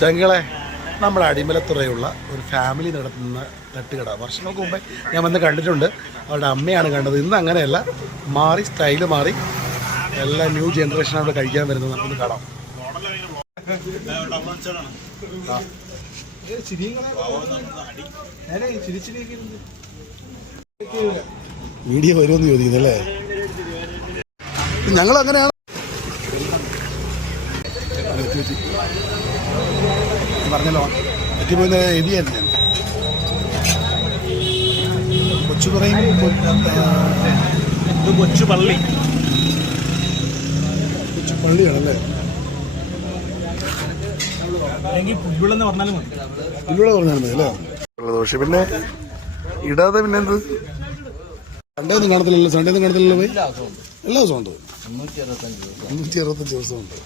ചങ്ങളെ നമ്മുടെ അടിമലത്തുറയുള്ള ഒരു ഫാമിലി നടത്തുന്ന തട്ടുകട വർഷങ്ങൾക്ക് മുമ്പേ ഞാൻ വന്ന് കണ്ടിട്ടുണ്ട്. അവരുടെ അമ്മയാണ് കണ്ടത്. ഇന്ന് അങ്ങനെയല്ല, മാറി, സ്റ്റൈല് മാറി. എല്ലാം ന്യൂ ജനറേഷൻ അവിടെ കഴിക്കാൻ വരുന്നത്. നമുക്കൊന്ന് കാണാം. വീഡിയോ വരുമെന്ന് ചോദിക്കുന്നല്ലേ? ഞങ്ങൾ അങ്ങനെയാണ് പറഞ്ഞല്ലോ. എത്തിപ്പോയി എഴുതിയായിരുന്നു ഞാൻ. കൊച്ചുപറയും കൊച്ചുപള്ളി, കൊച്ചുപള്ളിയാണല്ലേ? പുൽവിള പറഞ്ഞാലും മതി അല്ലേ? ദോശ പിന്നെ ഇടാതെ പിന്നെ എന്ത്? സൺഡേ ഒന്നും കാണത്തില്ലല്ലോ? സൺഡേ ഒന്നും കാണത്തില്ലല്ലോ? പോയി എല്ലാ ദിവസവും ഉണ്ട്. 365 ദിവസമുണ്ട്.